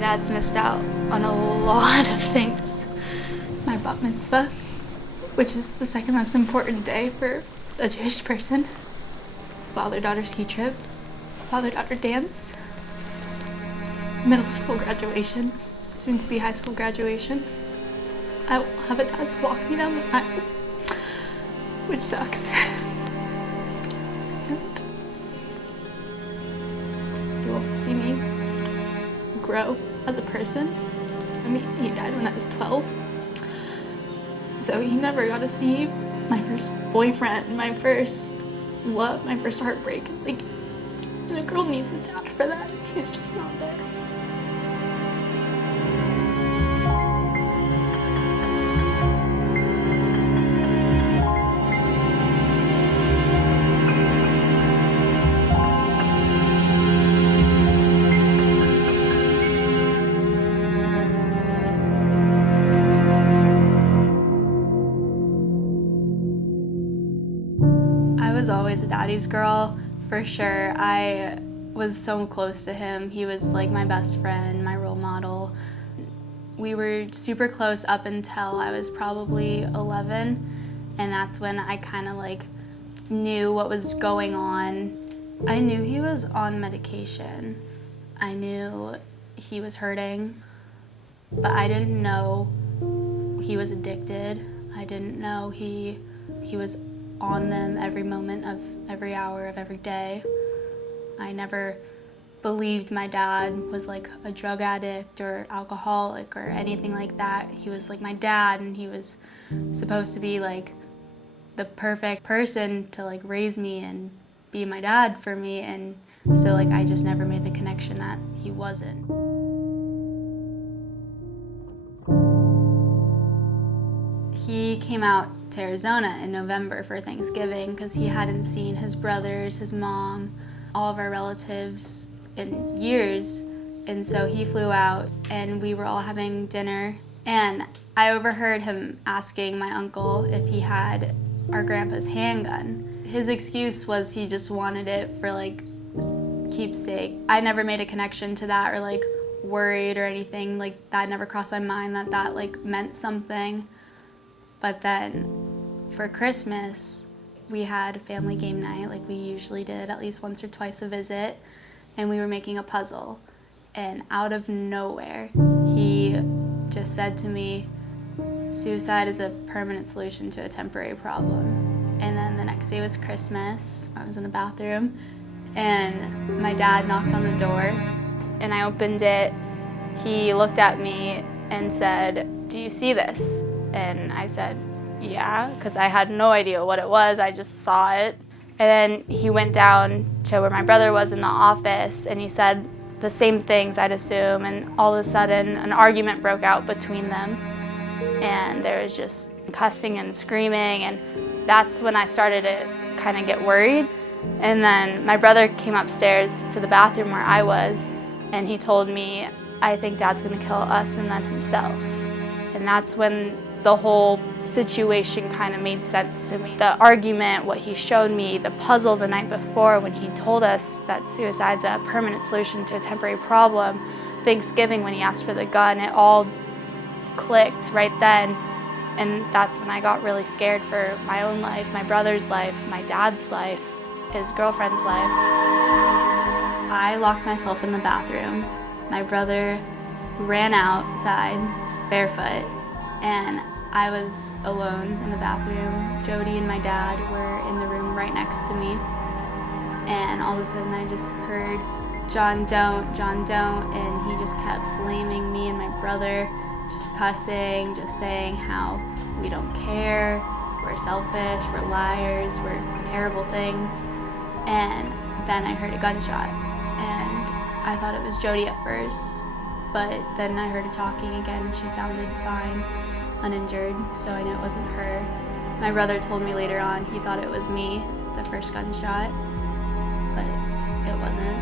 dad's missed out on a lot of things. My bat mitzvah, which is the second most important day for a Jewish person. Father-daughter ski trip, father-daughter dance, middle school graduation, soon to be high school graduation. I won't have a dad to walk me down the aisle, which sucks. And you won't see me grow as a person. I mean, he died when I was 12. So he never got to see my first boyfriend, my first love, my first heartbreak. Like, and a girl needs a dad for that. He's just not there. I was always a daddy's girl, for sure. I was so close to him. He was like my best friend, my role model. We were super close up until I was probably 11, and that's when I kind of like knew what was going on. I knew he was on medication. I knew he was hurting, but I didn't know he was addicted. I didn't know he was on them every moment of every hour of every day. I never believed my dad was like a drug addict or alcoholic or anything like that. He was like my dad, and he was supposed to be like the perfect person to like raise me and be my dad for me, and so like I just never made the connection that he wasn't. He came out to Arizona in November for Thanksgiving because he hadn't seen his brothers, his mom, all of our relatives in years. And so he flew out and we were all having dinner, and I overheard him asking my uncle if he had our grandpa's handgun. His excuse was he just wanted it for like keepsake. I never made a connection to that or like worried or anything. Like that never crossed my mind that like meant something. But then for Christmas, we had a family game night like we usually did, at least once or twice a visit, and we were making a puzzle. And out of nowhere, he just said to me, "Suicide is a permanent solution to a temporary problem." And then the next day was Christmas. I was in the bathroom, and my dad knocked on the door, and I opened it. He looked at me and said, "Do you see this?" And I said, "Yeah," because I had no idea what it was. I just saw it. And then he went down to where my brother was in the office, and he said the same things, I'd assume, and all of a sudden an argument broke out between them, and there was just cussing and screaming, and that's when I started to kind of get worried. And then my brother came upstairs to the bathroom where I was, and he told me, "I think Dad's gonna kill us and then himself." And that's when the whole situation kind of made sense to me. The argument, what he showed me, the puzzle the night before when he told us that suicide's a permanent solution to a temporary problem, Thanksgiving when he asked for the gun, it all clicked right then. And that's when I got really scared for my own life, my brother's life, my dad's life, his girlfriend's life. I locked myself in the bathroom. My brother ran outside barefoot, and I was alone in the bathroom. Jody and my dad were in the room right next to me, and all of a sudden I just heard, John, don't," and he just kept blaming me and my brother, just cussing, just saying how we don't care, we're selfish, we're liars, we're terrible things. And then I heard a gunshot, and I thought it was Jody at first, but then I heard her talking again, and she sounded fine, uninjured, so I knew it wasn't her. My brother told me later on he thought it was me, the first gunshot, but it wasn't.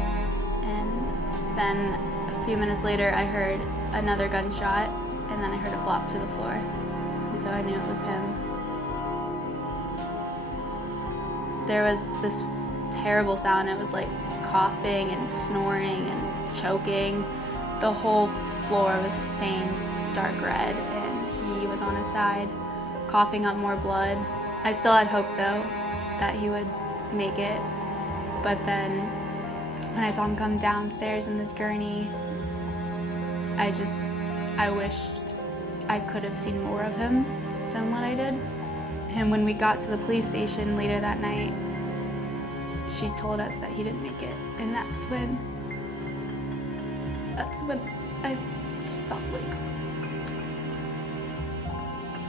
And then a few minutes later I heard another gunshot, and then I heard a flop to the floor, and so I knew it was him. There was this terrible sound. It was like coughing and snoring and choking. The whole floor was stained dark red, and he was on his side, coughing up more blood. I still had hope, though, that he would make it. But then when I saw him come downstairs in the gurney, I wished I could have seen more of him than what I did. And when we got to the police station later that night, she told us that he didn't make it. And that's when I just thought, like,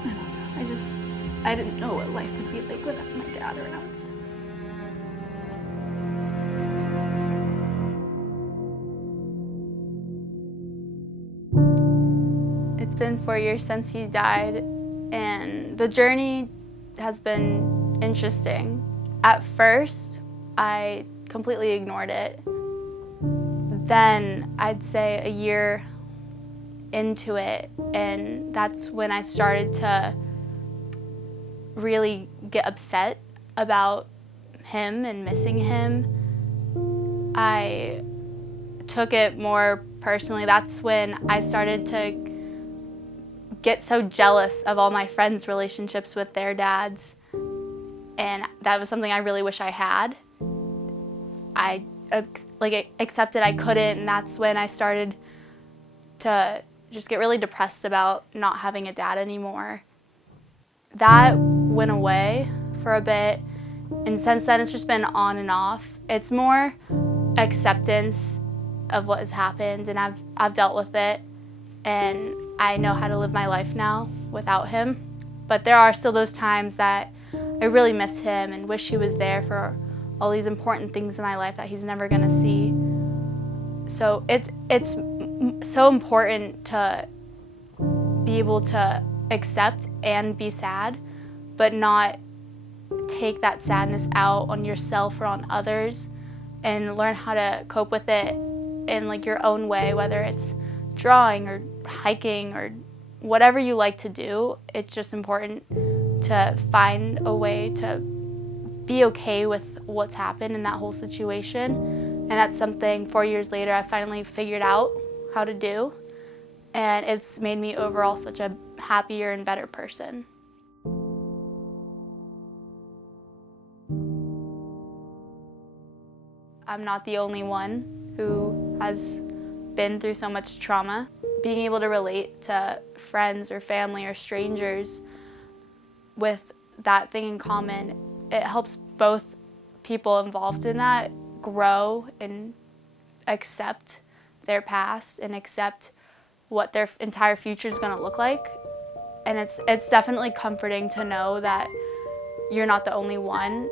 I don't know, I didn't know what life would be like without my dad around. It's been 4 years since he died, and the journey has been interesting. At first, I completely ignored it. Then I'd say a year into it, and that's when I started to really get upset about him and missing him. I took it more personally. That's when I started to get so jealous of all my friends' relationships with their dads, and that was something I really wish I had. I accepted I couldn't, and that's when I started to just get really depressed about not having a dad anymore. That went away for a bit, and since then it's just been on and off. It's more acceptance of what has happened, and I've dealt with it, and I know how to live my life now without him. But there are still those times that I really miss him and wish he was there for all these important things in my life that he's never gonna see. So it's so important to be able to accept and be sad, but not take that sadness out on yourself or on others, and learn how to cope with it in like your own way, whether it's drawing or hiking or whatever you like to do. It's just important to find a way to be okay with what's happened in that whole situation. And that's something 4 years later I finally figured out how to do, and it's made me overall such a happier and better person. I'm not the only one who has been through so much trauma. Being able to relate to friends or family or strangers with that thing in common, it helps both people involved in that grow and accept their past and accept what their entire future is going to look like. And it's definitely comforting to know that you're not the only one,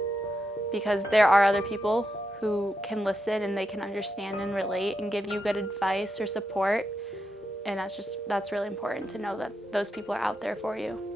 because there are other people who can listen and they can understand and relate and give you good advice or support. And that's really important to know that those people are out there for you.